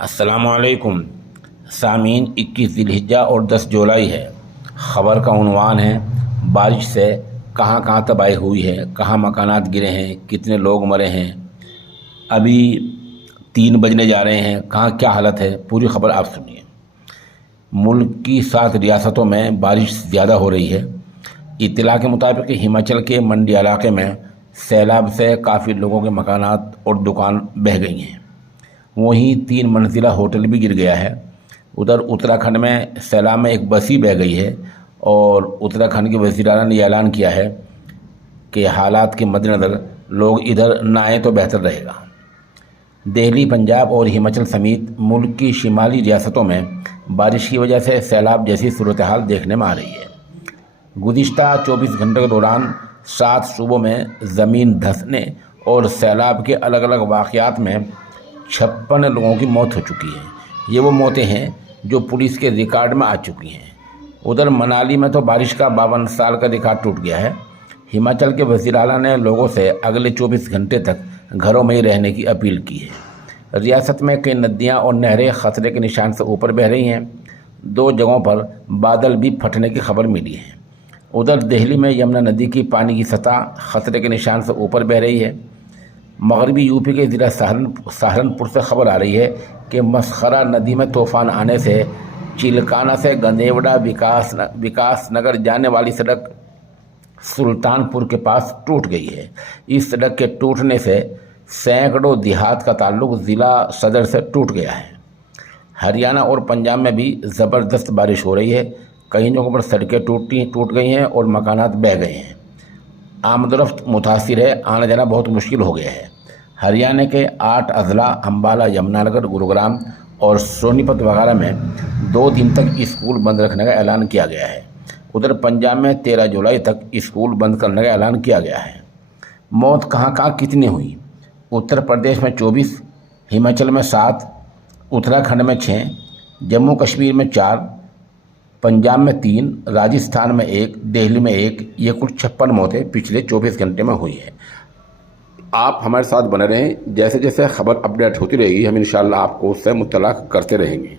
السلام علیکم سامعین، 21 ذی الحجہ اور 10 جولائی ہے۔ خبر کا عنوان ہے بارش سے کہاں کہاں تباہی ہوئی ہے، کہاں مکانات گرے ہیں، کتنے لوگ مرے ہیں، ابھی 3 بجنے جا رہے ہیں، کہاں کیا حالت ہے، پوری خبر آپ سنیے۔ ملک کی 7 ریاستوں میں بارش زیادہ ہو رہی ہے۔ اطلاع کے مطابق ہماچل کے منڈی علاقے میں سیلاب سے کافی لوگوں کے مکانات اور دکان بہہ گئی ہیں، وہیں 3 منزلہ ہوٹل بھی گر گیا ہے۔ ادھر اتراکھنڈ میں سیلاب میں ایک بس ہی بہہ گئی ہے اور اتراکھنڈ کے وزیر اعلیٰ نے یہ اعلان کیا ہے کہ حالات کے مد نظر لوگ ادھر نہ آئیں تو بہتر رہے گا۔ دہلی، پنجاب اور ہماچل سمیت ملک کی شمالی ریاستوں میں بارش کی وجہ سے سیلاب جیسی صورتحال دیکھنے میں آ رہی ہے۔ گزشتہ 24 گھنٹوں کے دوران 7 صوبوں میں زمین دھنسنے اور سیلاب کے الگ الگ واقعات میں 56 لوگوں کی موت ہو چکی ہے۔ یہ وہ موتیں ہیں جو پولیس کے ریکارڈ میں آ چکی ہیں۔ ادھر منالی میں تو بارش کا 52 سال کا ریکارڈ ٹوٹ گیا ہے۔ ہماچل کے وزیر اعلیٰ نے لوگوں سے اگلے 24 گھنٹے تک گھروں میں ہی رہنے کی اپیل کی ہے۔ ریاست میں کئی ندیاں اور نہریں خطرے کے نشان سے اوپر بہہ رہی ہیں۔ 2 جگہوں پر بادل بھی پھٹنے کی خبر ملی ہے۔ ادھر دہلی میں یمنا ندی کی پانی کی سطح خطرے کے نشان سے اوپر بہہ رہی ہے۔ مغربی یوپی کے ضلع سہارنپور سے خبر آ رہی ہے کہ مسخرہ ندی میں طوفان آنے سے چیلکانہ سے گندیوڈا وکاس نگر جانے والی سڑک سلطان پور کے پاس ٹوٹ گئی ہے۔ اس سڑک کے ٹوٹنے سے سینکڑوں دیہات کا تعلق ضلع صدر سے ٹوٹ گیا ہے۔ ہریانہ اور پنجاب میں بھی زبردست بارش ہو رہی ہے۔ کئی جگہوں پر سڑکیں ٹوٹ گئی ہیں اور مکانات بہہ گئے ہیں۔ آمد و رفت متاثر ہے، آنا جانا بہت مشکل ہو گیا ہے۔ ہریانہ کے 8 اضلاع امبالہ، یمنا نگر، گروگرام اور سونی پت وغیرہ میں 2 دن تک اسکول بند رکھنے کا اعلان کیا گیا ہے۔ ادھر پنجاب میں 13 جولائی تک اسکول بند کرنے کا اعلان کیا گیا ہے۔ موت کہاں کہاں کتنی ہوئی؟ اتر پردیش میں 24، ہماچل میں 7، اتراکھنڈ میں 6، جموں کشمیر میں 4، پنجاب میں 3، راجستھان میں 1، دہلی میں 1۔ یہ کل 56 موتیں پچھلے 24 گھنٹے میں ہوئی ہیں۔ آپ ہمارے ساتھ بنے رہیں، جیسے جیسے خبر اپڈیٹ ہوتی رہے گی ہم انشاءاللہ آپ کو اس سے مطلع کرتے رہیں گے۔